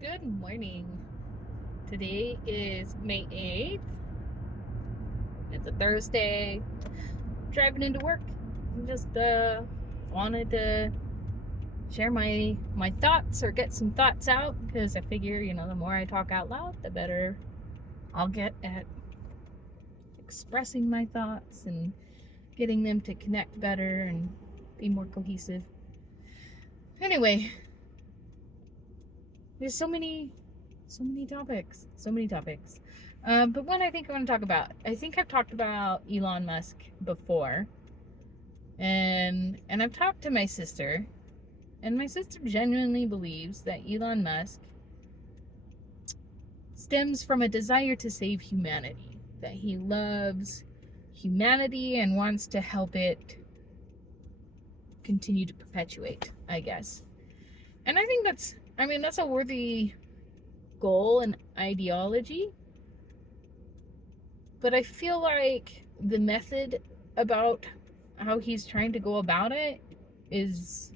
Good morning. Today is May 8th. It's a Thursday. Driving into work. Just wanted to share my thoughts or get some thoughts out because I figure, the more I talk out loud, the better I'll get at expressing my thoughts and getting them to connect better and be more cohesive. Anyway, there's so many topics. But one I think I want to talk about. I think I've talked about Elon Musk before. And I've talked to my sister. And my sister genuinely believes that Elon Musk stems from a desire to save humanity. That he loves humanity and wants to help it continue to perpetuate, I guess. And I think that's a worthy goal and ideology. But I feel like the method about how he's trying to go about it is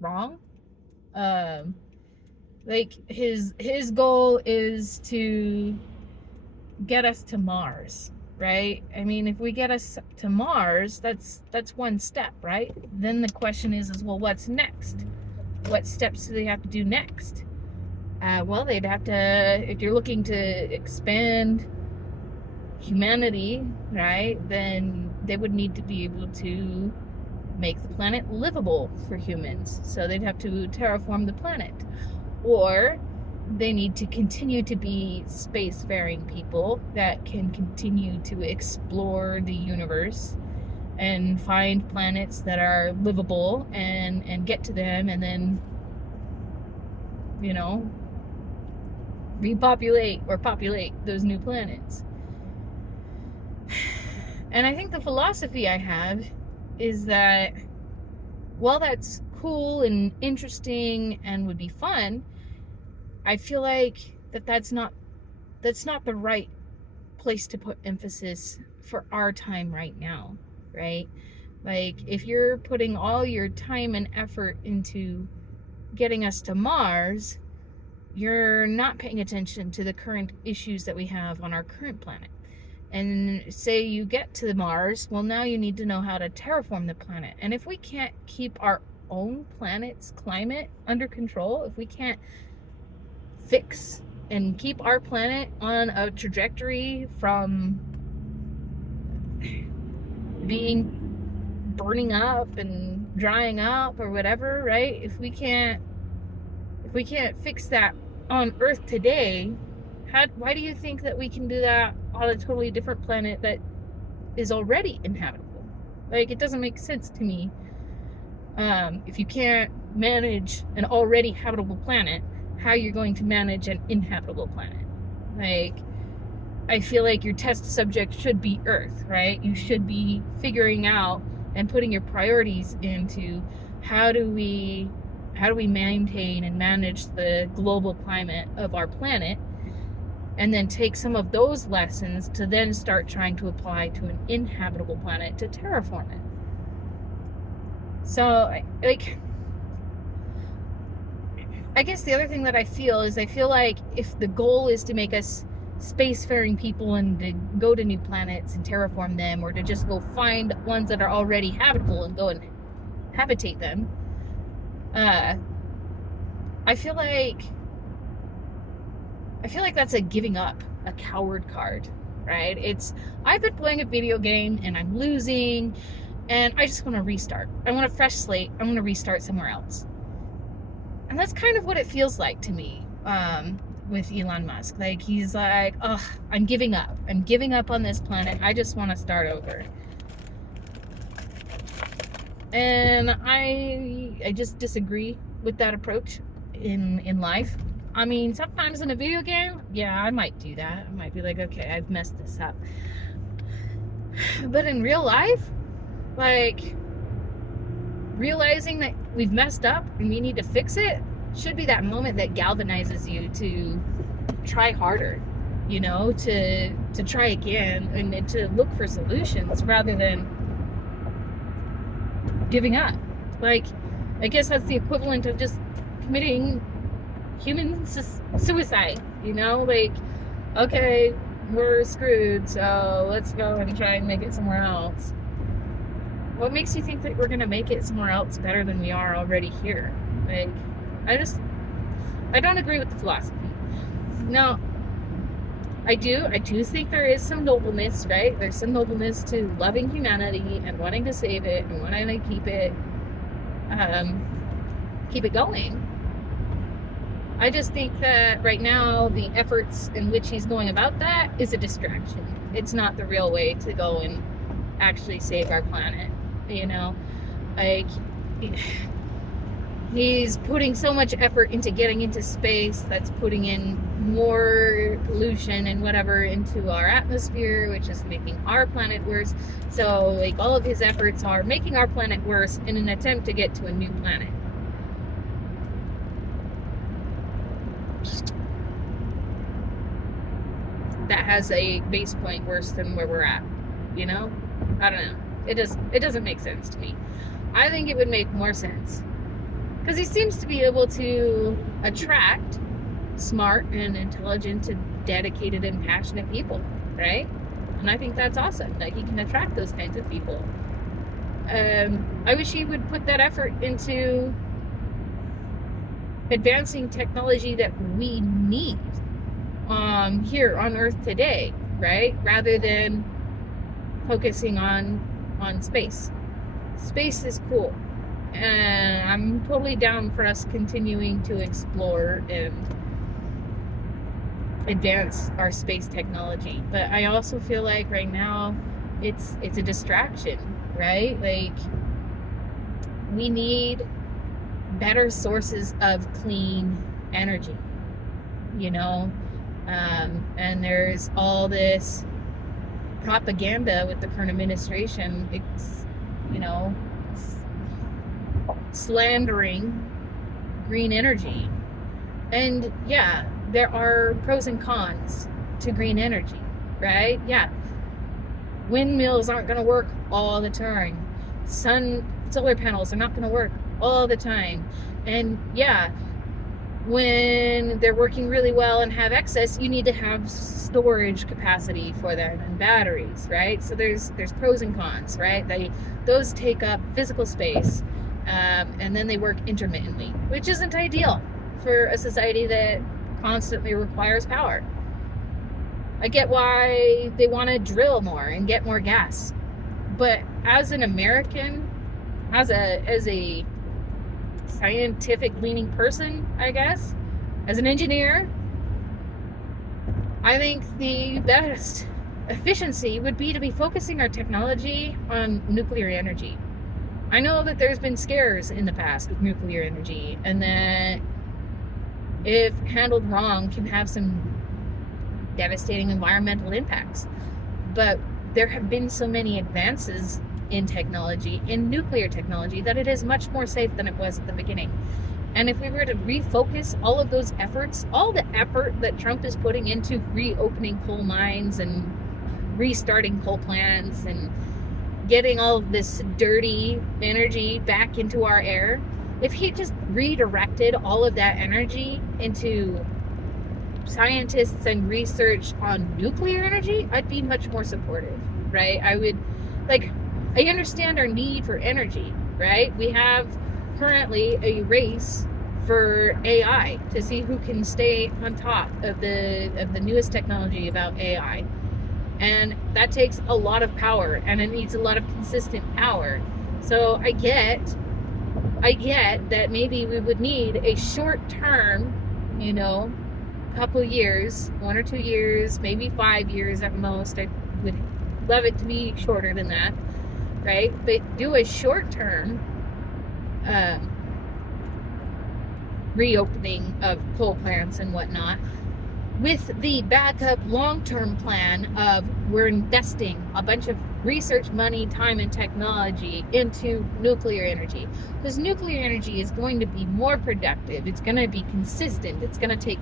wrong. Like his goal is to get us to Mars, right? I mean, if we get us to Mars, that's one step, right? Then the question is well, what's next? What steps do they have to do next? Well, they'd have to, if you're looking to expand humanity, right, then they would need to be able to make the planet livable for humans. So they'd have to terraform the planet. Or they need to continue to be spacefaring people that can continue to explore the universe and find planets that are livable and get to them and then, repopulate or populate those new planets. And I think the philosophy I have is that while that's cool and interesting and would be fun, I feel like that's not the right place to put emphasis for our time right now, right? Like if you're putting all your time and effort into getting us to Mars, you're not paying attention to the current issues that we have on our current planet. And say you get to Mars, well, now you need to know how to terraform the planet. And if we can't keep our own planet's climate under control, if we can't fix and keep our planet on a trajectory from burning up and drying up or whatever, right? If we can't fix that on Earth today, why do you think that we can do that on a totally different planet that is already inhabitable? Like, it doesn't make sense to me. If you can't manage an already habitable planet, how you're going to manage an inhabitable planet? Like, I feel like your test subject should be Earth, right? You should be figuring out and putting your priorities into how do we maintain and manage the global climate of our planet, and then take some of those lessons to then start trying to apply to an inhabitable planet to terraform it. So, I guess the other thing that I feel like if the goal is to make us spacefaring people and to go to new planets and terraform them, or to just go find ones that are already habitable and go and habitate them, I feel like that's a giving up, a coward card, right? I've been playing a video game and I'm losing and I just want to restart. I want a fresh slate. I want to restart somewhere else. And that's kind of what it feels like to me with Elon Musk. Like, he's like, I'm giving up. I'm giving up on this planet. I just want to start over. And I just disagree with that approach in life. I mean, sometimes in a video game, yeah, I might do that. I might be like, okay, I've messed this up. But in real life, like, realizing that we've messed up and we need to fix it should be that moment that galvanizes you to try harder, to try again and to look for solutions rather than giving up. Like, I guess that's the equivalent of just committing human suicide, you know? Like, okay, we're screwed, so let's go and try and make it somewhere else. What makes you think that we're going to make it somewhere else better than we are already here? Like, I don't agree with the philosophy. Now, I do think there is some nobleness, right? There's some nobleness to loving humanity and wanting to save it and wanting to keep it going. I just think that right now the efforts in which he's going about that is a distraction. It's not the real way to go and actually save our planet, you know? Like, he's putting so much effort into getting into space that's putting in more pollution and whatever into our atmosphere, which is making our planet worse. So, like, all of his efforts are making our planet worse in an attempt to get to a new planet. That has a base point worse than where we're at, you know? I don't know. It doesn't make sense to me. I think it would make more sense because he seems to be able to attract smart and intelligent and dedicated and passionate people, right? And I think that's awesome that he can attract those kinds of people. I wish he would put that effort into advancing technology that we need here on Earth today, right? Rather than focusing on space. Space is cool, and I'm totally down for us continuing to explore and advance our space technology. But I also feel like right now it's a distraction, right? Like, we need better sources of clean energy, you know? And there's all this propaganda with the current administration, it's, you know, slandering green energy. And yeah, there are pros and cons to green energy, right? Yeah. Windmills aren't going to work all the time. Solar panels are not going to work all the time. And yeah, when they're working really well and have excess, you need to have storage capacity for them and batteries, right? So there's pros and cons, right? Those take up physical space, and then they work intermittently, which isn't ideal for a society that constantly requires power. I get why they want to drill more and get more gas, but as an American, as a scientific leaning person, I guess, as an engineer, I think the best efficiency would be to be focusing our technology on nuclear energy. I know that there's been scares in the past with nuclear energy, and that if handled wrong can have some devastating environmental impacts, but there have been so many advances in technology, in nuclear technology, that it is much more safe than it was at the beginning. And if we were to refocus all of those efforts, all the effort that Trump is putting into reopening coal mines and restarting coal plants and getting all of this dirty energy back into our air, if he just redirected all of that energy into scientists and research on nuclear energy, I'd be much more supportive, right? I understand our need for energy, right? We have currently a race for AI to see who can stay on top of the newest technology about AI. And that takes a lot of power, and it needs a lot of consistent power. So I get that maybe we would need a short term, you know, couple years, 1 or 2 years, maybe 5 years at most. I would love it to be shorter than that, right? But do a short term reopening of coal plants and whatnot, with the backup long-term plan of we're investing a bunch of research money, time, and technology into nuclear energy. Because nuclear energy is going to be more productive. It's going to be consistent. It's going to take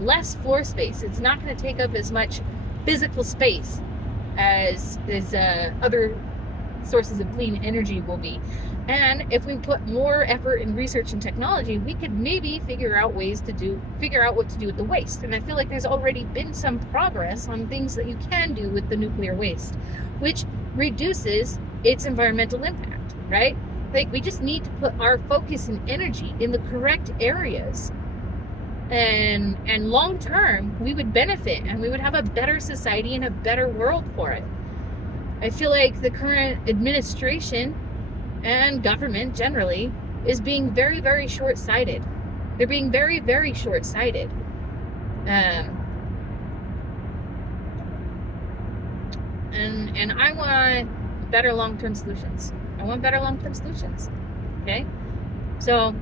less floor space. It's not going to take up as much physical space as other sources of clean energy will be. And if we put more effort in research and technology, we could maybe figure out what to do with the waste. And I feel like there's already been some progress on things that you can do with the nuclear waste, which reduces its environmental impact, right? Like, we just need to put our focus and energy in the correct areas. And long term, we would benefit and we would have a better society and a better world for it. I feel like the current administration and government generally is being very, very short-sighted. They're being very, very short-sighted. And I want better long-term solutions. Okay? So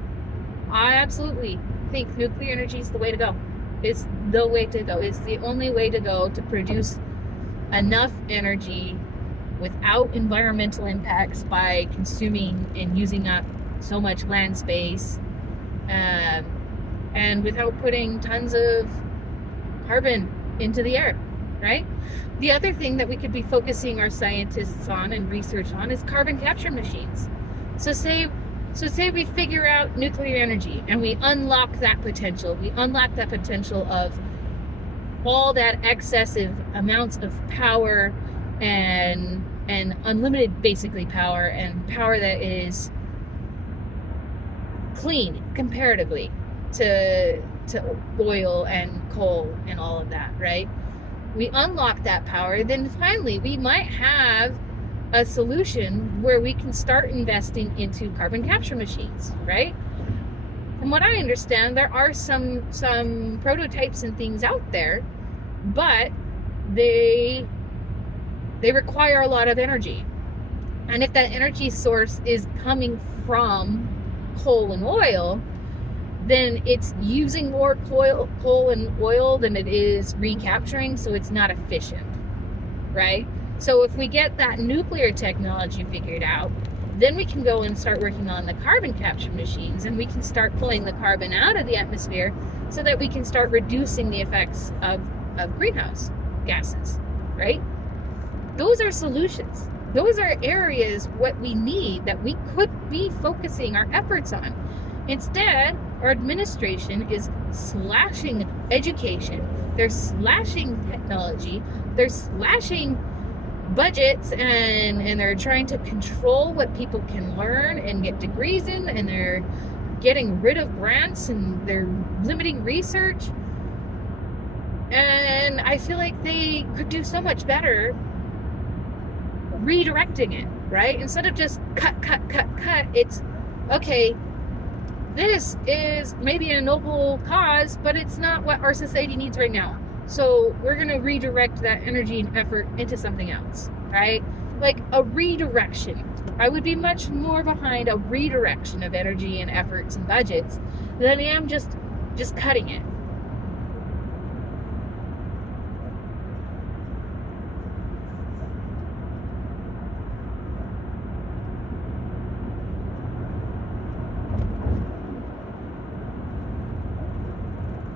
I absolutely think nuclear energy is the way to go. It's the way to go. It's the only way to go to produce enough energy without environmental impacts by consuming and using up so much land space, and without putting tons of carbon into the air, right? The other thing that we could be focusing our scientists on and research on is carbon capture machines. So say we figure out nuclear energy and we unlock that potential. We unlock that potential of all that excessive amounts of power and unlimited, basically, power, and power that is clean comparatively to oil and coal and all of that, right? We unlock that power, then finally we might have a solution where we can start investing into carbon capture machines, right? From what I understand, there are some prototypes and things out there, but they require a lot of energy. And if that energy source is coming from coal and oil, then it's using more coal and oil than it is recapturing, so it's not efficient, right? So if we get that nuclear technology figured out, then we can go and start working on the carbon capture machines, and we can start pulling the carbon out of the atmosphere so that we can start reducing the effects of greenhouse gases, right? Those are solutions. Those are areas what we need that we could be focusing our efforts on. Instead, our administration is slashing education. They're slashing technology. They're slashing budgets, and they're trying to control what people can learn and get degrees in, and they're getting rid of grants, and they're limiting research. And I feel like they could do so much better redirecting it, right? Instead of just cut, it's, okay, this is maybe a noble cause, but it's not what our society needs right now. So we're going to redirect that energy and effort into something else, right? Like a redirection. I would be much more behind a redirection of energy and efforts and budgets than I am just cutting it.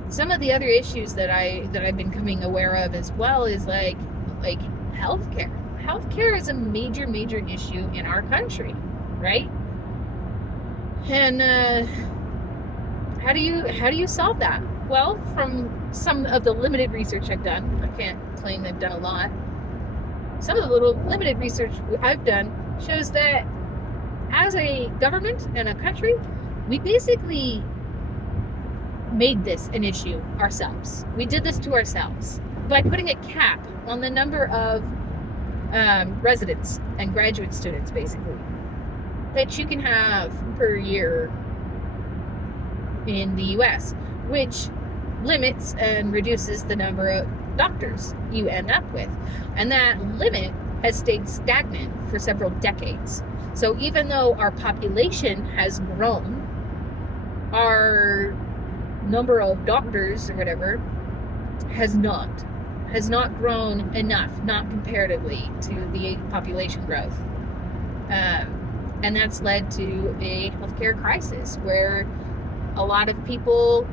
Some of the other issues that I've been becoming aware of as well is like healthcare. Healthcare is a major issue in our country, right? And how do you solve that? Well, from some of the limited research I've done, I can't claim I've done a lot. Some of the little limited research I've done shows that as a government and a country, we basically made this an issue ourselves. We did this to ourselves by putting a cap on the number of residents and graduate students, basically, that you can have per year in the US, which limits and reduces the number of doctors you end up with. And that limit has stayed stagnant for several decades. So even though our population has grown, our number of doctors or whatever has not grown enough, not comparatively to the population growth, and that's led to a healthcare crisis where a lot of people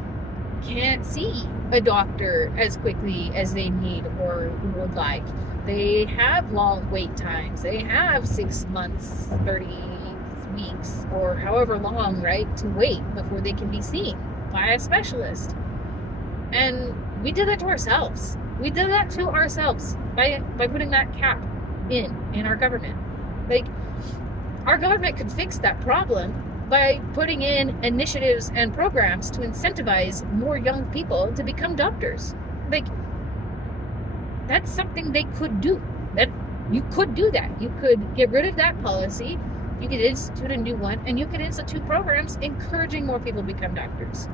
can't see a doctor as quickly as they need or would like. They have long wait times. They have 6 months, 30 weeks, or however long, right, to wait before they can be seen by a specialist. And we did that to ourselves. We did that to ourselves by putting that cap in our government. Like, our government could fix that problem by putting in initiatives and programs to incentivize more young people to become doctors. Like, that's something they could do. That you could do that. You could get rid of that policy. You could institute a new one, and you could institute programs encouraging more people to become doctors.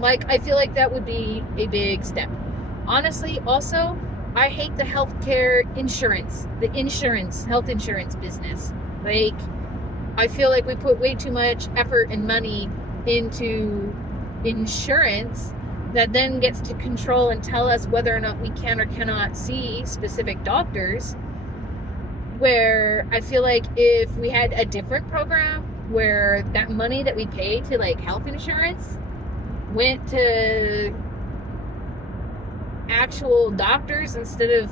Like, I feel like that would be a big step. Honestly, also, I hate the healthcare insurance, health insurance business. Like, I feel like we put way too much effort and money into insurance that then gets to control and tell us whether or not we can or cannot see specific doctors. Where I feel like if we had a different program where that money that we pay to like health insurance went to actual doctors instead of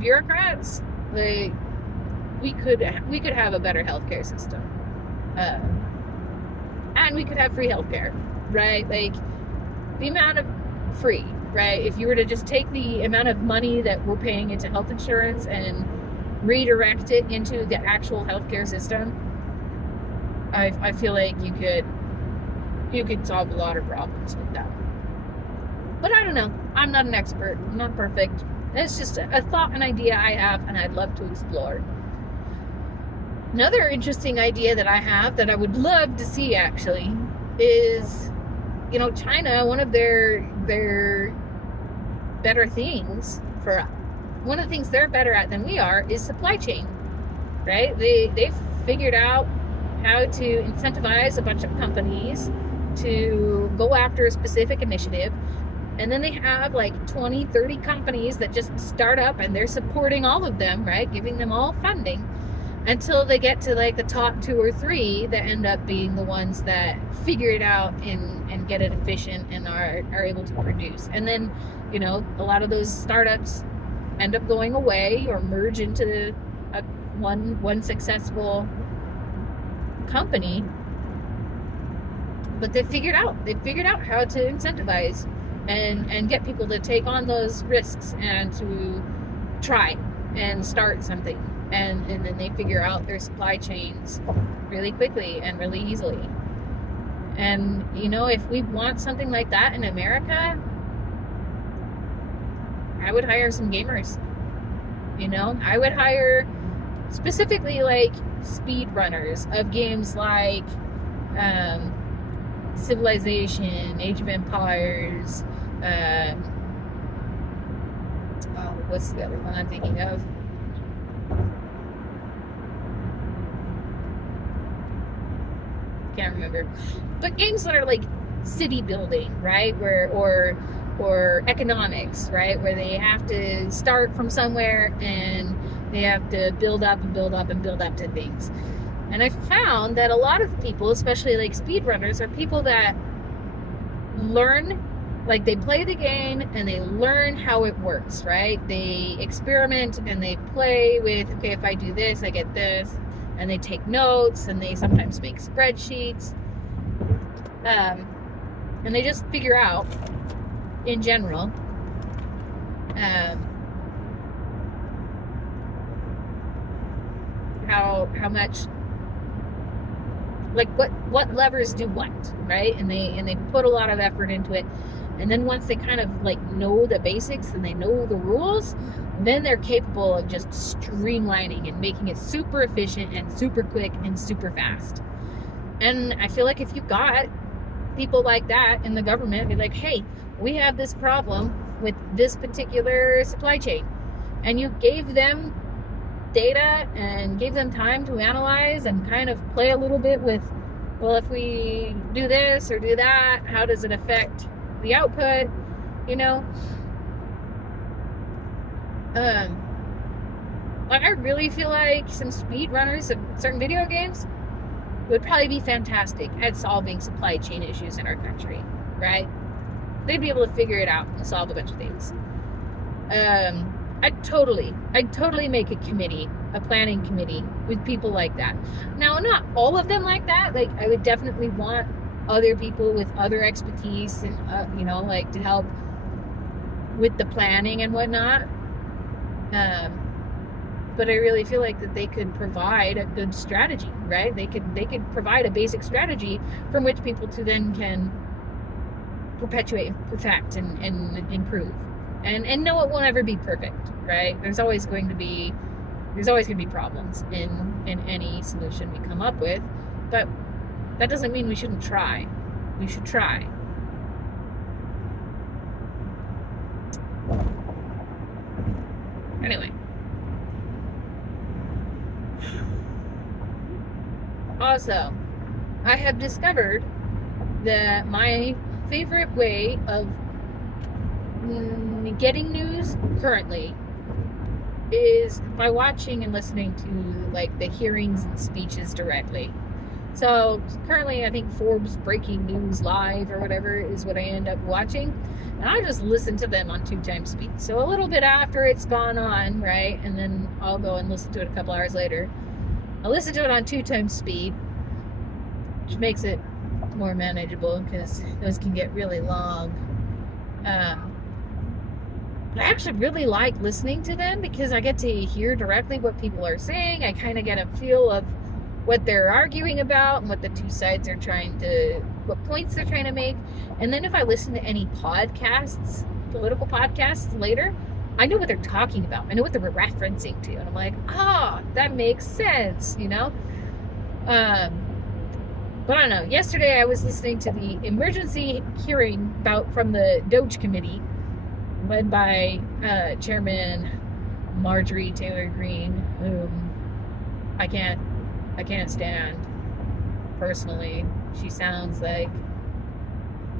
bureaucrats, like we could have a better healthcare system, and we could have free healthcare, right? Like, the amount of free, right? If you were to just take the amount of money that we're paying into health insurance and redirect it into the actual healthcare system, I feel like you could solve a lot of problems with that. But I don't know. I'm not an expert. I'm not perfect. It's just a thought, an idea I have, and I'd love to explore. Another interesting idea that I have that I would love to see, actually, is, China, one of their better things one of the things they're better at than we are is supply chain, right? They've figured out how to incentivize a bunch of companies to go after a specific initiative. And then they have like 20, 30 companies that just start up, and they're supporting all of them, right? Giving them all funding until they get to like the top 2 or 3 that end up being the ones that figure it out and get it efficient and are able to produce. And then, a lot of those startups end up going away or merge into one successful company. But they figured out how to incentivize and get people to take on those risks and to try and start something. And then they figure out their supply chains really quickly and really easily. And, if we want something like that in America, I would hire some gamers. I would hire specifically like speed runners of games like Civilization, Age of Empires, what's the other one I'm thinking of? Can't remember. But games that are like city building, right? Or economics, right? Where they have to start from somewhere and they have to build up and build up and build up to things. And I found that a lot of people, especially like speedrunners, are people that learn, like they play the game and they learn how it works, right? They experiment and they play with, okay, if I do this, I get this. And they take notes and they sometimes make spreadsheets. And they just figure out, in general, how much, like what levers do what, right? And they put a lot of effort into it. And then once they kind of like know the basics and they know the rules, then they're capable of just streamlining and making it super efficient and super quick and super fast. And I feel like if you got people like that in the government, be like, hey, we have this problem with this particular supply chain, and you gave them data and gave them time to analyze and kind of play a little bit with, well, if we do this or do that, how does it affect the output, like I really feel like some speedrunners of certain video games would probably be fantastic at solving supply chain issues in our country, right? They'd be able to figure it out and solve a bunch of things. I'd totally make a committee, a planning committee with people like that. Now, not all of them like that. Like, I would definitely want other people with other expertise and, like to help with the planning and whatnot. But I really feel like that they could provide a good strategy, right? They could provide a basic strategy from which people to then can perpetuate, perfect, and improve. And no, it won't ever be perfect, right? There's always going to be problems in any solution we come up with, but that doesn't mean we shouldn't try. We should try. Anyway. Also, I have discovered that my favorite way of getting news currently is by watching and listening to like the hearings and speeches directly. So currently I think Forbes Breaking News Live or whatever is what I end up watching, and I just listen to them on 2x speed. So a little bit after it's gone on, right, and then I'll go and listen to it a couple hours later. I listen to it on 2x speed, which makes it more manageable because those can get really long. But I actually really like listening to them because I get to hear directly what people are saying. I kind of get a feel of what they're arguing about and what the two sides are what points they're trying to make. And then if I listen to any podcasts, political podcasts later, I know what they're talking about. I know what they're referencing to. And I'm like, that makes sense, But I don't know. Yesterday I was listening to the emergency hearing from the Doge Committee, led by Chairman Marjorie Taylor Greene, whom I can't stand personally. She sounds like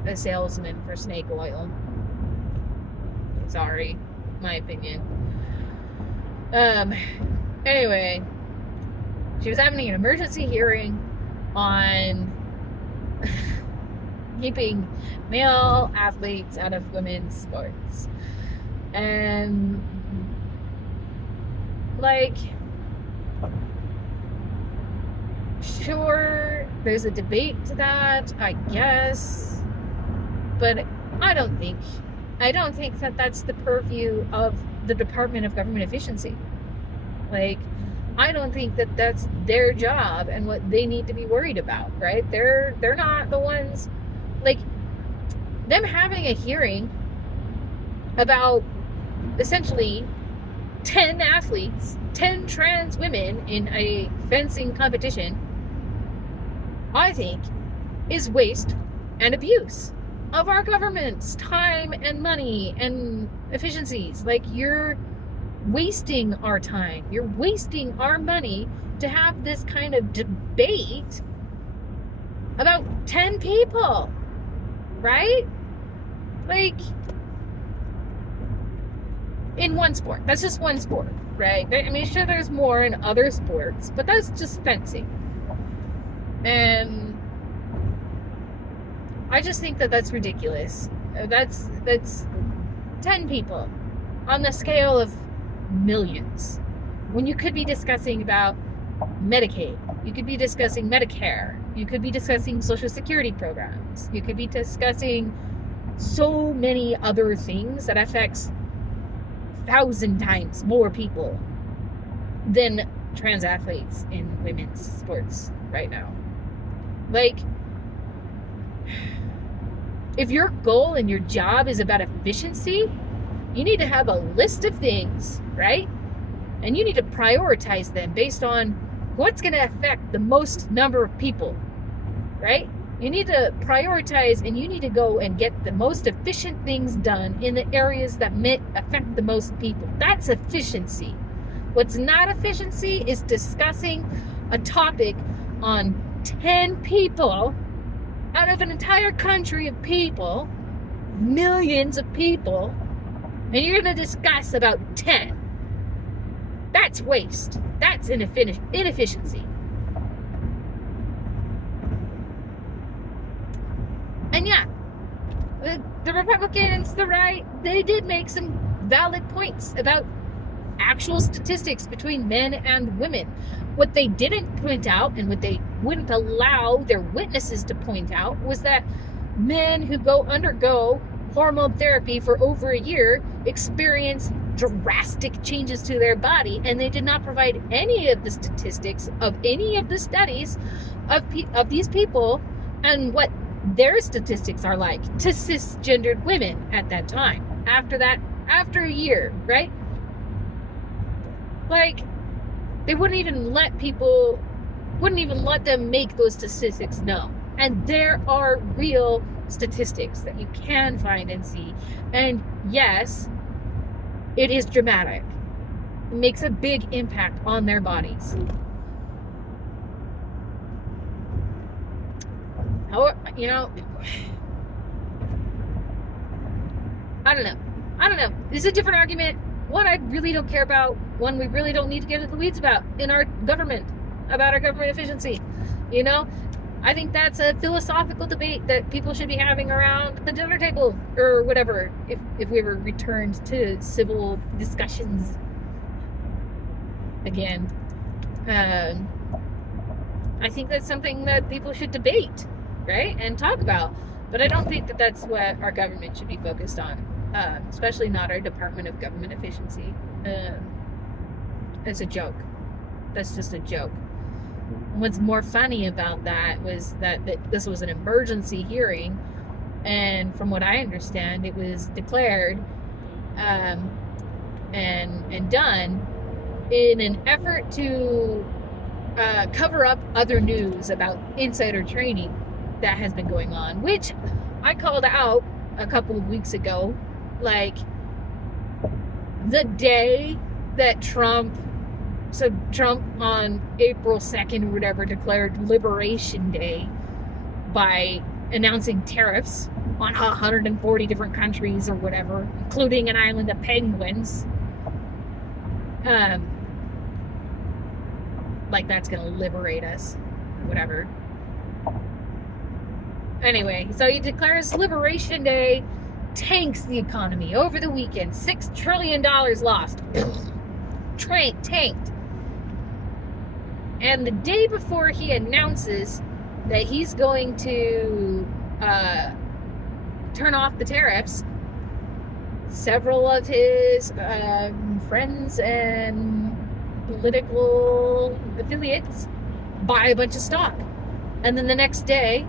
a salesman for snake oil. Sorry, my opinion. Anyway, she was having an emergency hearing on keeping male athletes out of women's sports. And like, sure, there's a debate to that, I guess, but I don't think that that's the purview of the Department of Government Efficiency. Like, I don't think that that's their job and what they need to be worried about, right? They're not the ones, like, them having a hearing about essentially 10 athletes, 10 trans women in a fencing competition, I think is waste and abuse of our government's time and money and efficiencies. Like, you're wasting our time, you're wasting our money to have this kind of debate about 10 people, right? Like, in one sport. That's just one sport, right? I mean, sure, there's more in other sports, but that's just fencing. And I just think that that's ridiculous. That's 10 people on the scale of millions, when you could be discussing about Medicaid, you could be discussing Medicare, you could be discussing Social Security programs, you could be discussing so many other things that affects 1,000 times more people than trans athletes in women's sports right now. Like, if your goal and your job is about efficiency, you need to have a list of things, right? And you need to prioritize them based on what's going to affect the most number of people, right? You need to prioritize, and you need to go and get the most efficient things done in the areas that affect the most people. That's efficiency. What's not efficiency is discussing a topic on 10 people out of an entire country of people, millions of people, and you're going to discuss about 10. That's waste. That's inefficiency. And yeah, the Republicans, the right, they did make some valid points about actual statistics between men and women. What they didn't point out, and what they wouldn't allow their witnesses to point out, was that men who undergo hormone therapy for over a year experience drastic changes to their body, and they did not provide any of the statistics of any of the studies of these people and what their statistics are like to cisgendered women at that time. After a year, right? Like, they wouldn't even let them make those statistics known. And there are real statistics that you can find and see. And yes, it is dramatic. It makes a big impact on their bodies. How, you know, I don't know. This is a different argument. One I really don't care about. One we really don't need to get into the weeds about in our government, about our government efficiency. You know, I think that's a philosophical debate that people should be having around the dinner table or whatever, if we were returned to civil discussions again. I think that's something that people should debate, right, and talk about. But I don't think that that's what our government should be focused on, especially not our Department of Government Efficiency. It's a joke. That's just a joke. What's more funny about that was that this was an emergency hearing, and from what I understand, it was declared and done in an effort to cover up other news about insider trading that has been going on, which I called out a couple of weeks ago, like the day that Trump on April 2nd or whatever declared Liberation Day by announcing tariffs on 140 different countries or whatever, including an island of penguins. Like that's gonna liberate us, whatever. Anyway, so he declares Liberation Day, tanks the economy over the weekend. $6 trillion lost. Tanked. And the day before he announces that he's going to turn off the tariffs, several of his friends and political affiliates buy a bunch of stock. And then the next day,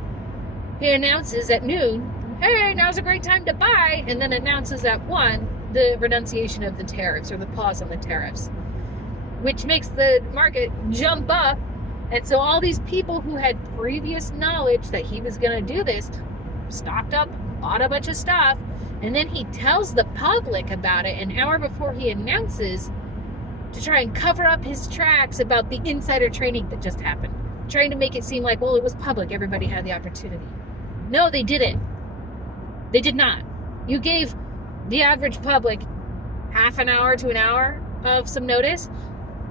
he announces at noon, hey, now's a great time to buy, and then announces at 1 the renunciation of the tariffs, or the pause on the tariffs, which makes the market jump up. And so all these people who had previous knowledge that he was going to do this stocked up, bought a bunch of stuff, and then he tells the public about it an hour before he announces to try and cover up his tracks about the insider trading that just happened, trying to make it seem like, well, it was public, everybody had the opportunity. No, they didn't. They did not. You gave the average public half an hour to an hour of some notice.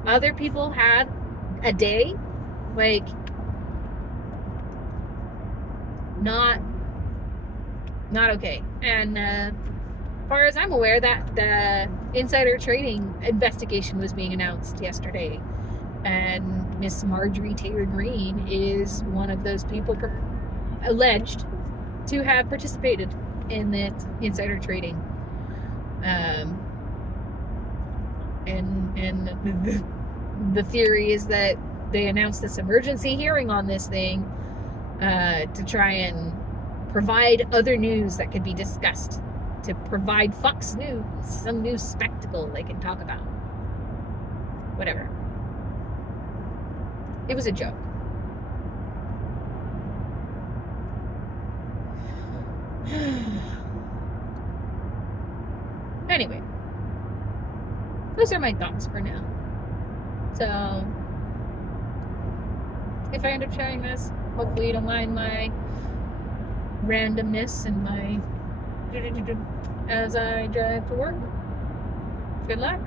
Other people had a day. Like, not okay. And as far as I'm aware, that the insider trading investigation was being announced yesterday, and Miss Marjorie Taylor Greene is one of those people alleged to have participated in that insider trading. And the theory is that they announced this emergency hearing on this thing to try and provide other news that could be discussed, to provide Fox News some new spectacle they can talk about. Whatever. It was a joke. Anyway, those are my thoughts for now. So, if I end up sharing this, hopefully you don't mind my randomness and my as I drive to work. Good luck.